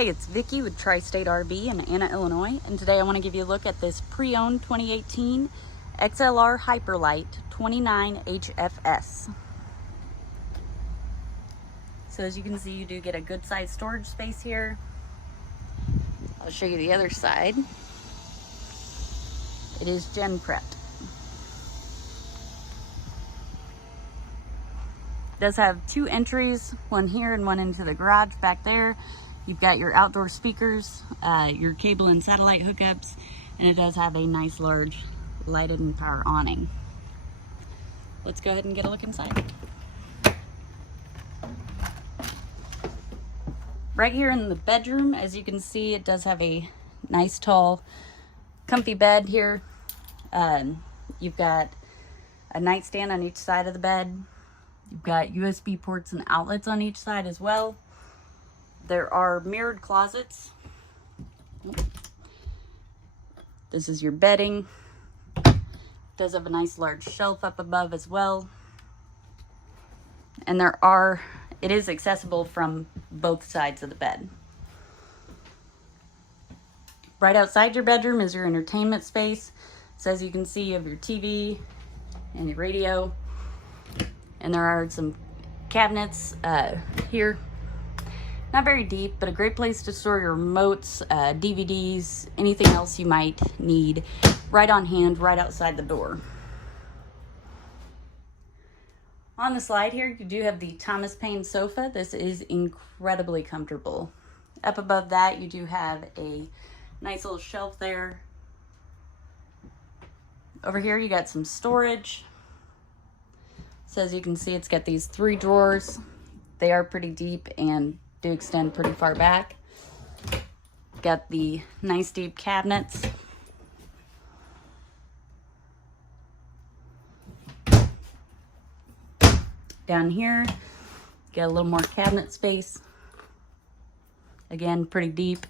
Hey, it's Vicki with Tri-State RV in Anna, Illinois, and today I want to give you a look at this pre-owned 2018 XLR Hyperlite 29 HFS. So as you can see, you do get a good sized storage space here. I'll show you the other side. It is gen prepped. It does have two entries, one here and one into the garage back there. You've got your outdoor speakers, your cable and satellite hookups, and it does have a nice large lighted and power awning. Let's go ahead and get a look inside. Right here in the bedroom, as you can see, it does have a nice tall comfy bed here. You've got a nightstand on each side of the bed. You've got USB ports and outlets on each side as well. There are mirrored closets. This is your bedding. It does have a nice large shelf up above as well. And it is accessible from both sides of the bed. Right outside your bedroom is your entertainment space. So as you can see, you have your TV and your radio. And there are some cabinets here. Not very deep, but a great place to store your remotes, DVDs, anything else you might need right on hand, right outside the door. On the slide here, you do have the Thomas Paine sofa. This is incredibly comfortable. Up above that, you do have a nice little shelf there. Over here, you got some storage. So as you can see, it's got these 3 drawers. They are pretty deep and do extend pretty far back. Got the nice deep cabinets. Down here, got a little more cabinet space. Again, pretty deep.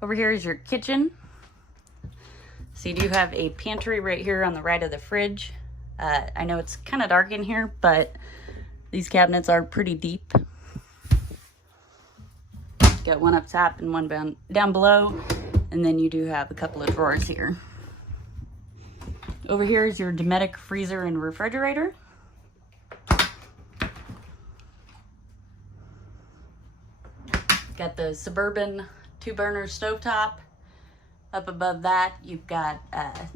Over here is your kitchen. So you do have a pantry right here on the right of the fridge. I know it's kind of dark in here, but these cabinets are pretty deep. Got one up top and one down below, and then you do have a couple of drawers here. Over here is your Dometic freezer and refrigerator. Got the Suburban 2-burner stovetop. Up above that, you've got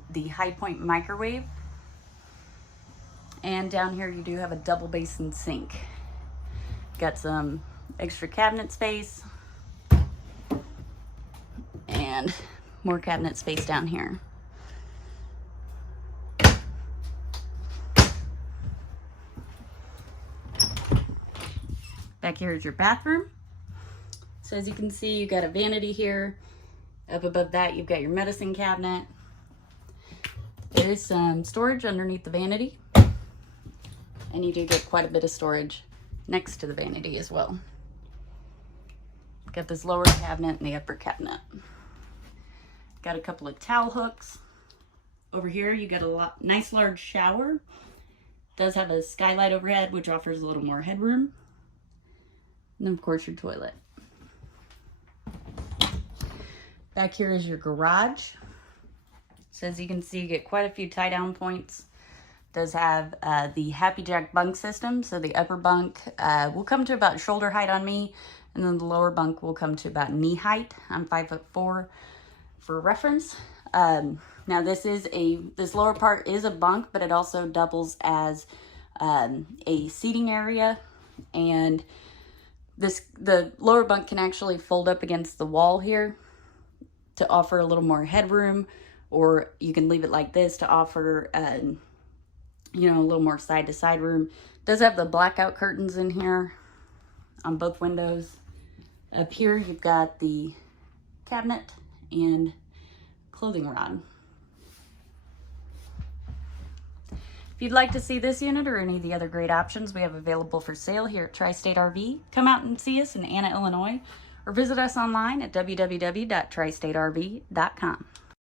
the High Point microwave. And down here, you do have a double basin sink. Got some extra cabinet space. And more cabinet space down here. Back here is your bathroom. So as you can see, you've got a vanity here. Up above that, you've got your medicine cabinet. There is some storage underneath the vanity. And you do get quite a bit of storage next to the vanity as well. Got this lower cabinet and the upper cabinet. Got a couple of towel hooks. Over here, you got a nice large shower. Does have a skylight overhead, which offers a little more headroom. And then, of course, your toilet. Back here is your garage. So as you can see, you get quite a few tie-down points. Does have the Happy Jack bunk system. So the upper bunk will come to about shoulder height on me, and then the lower bunk will come to about knee height. I'm 5'4" for reference. Now this lower part is a bunk, but it also doubles as a seating area, and the lower bunk can actually fold up against the wall here to offer a little more headroom, or you can leave it like this to offer you know, a little more side to side room. Does have the blackout curtains in here on both windows. Up here, you've got the cabinet and clothing rod. If you'd like to see this unit or any of the other great options we have available for sale here at Tri-State RV, come out and see us in Anna, Illinois, or visit us online at www.tristaterv.com.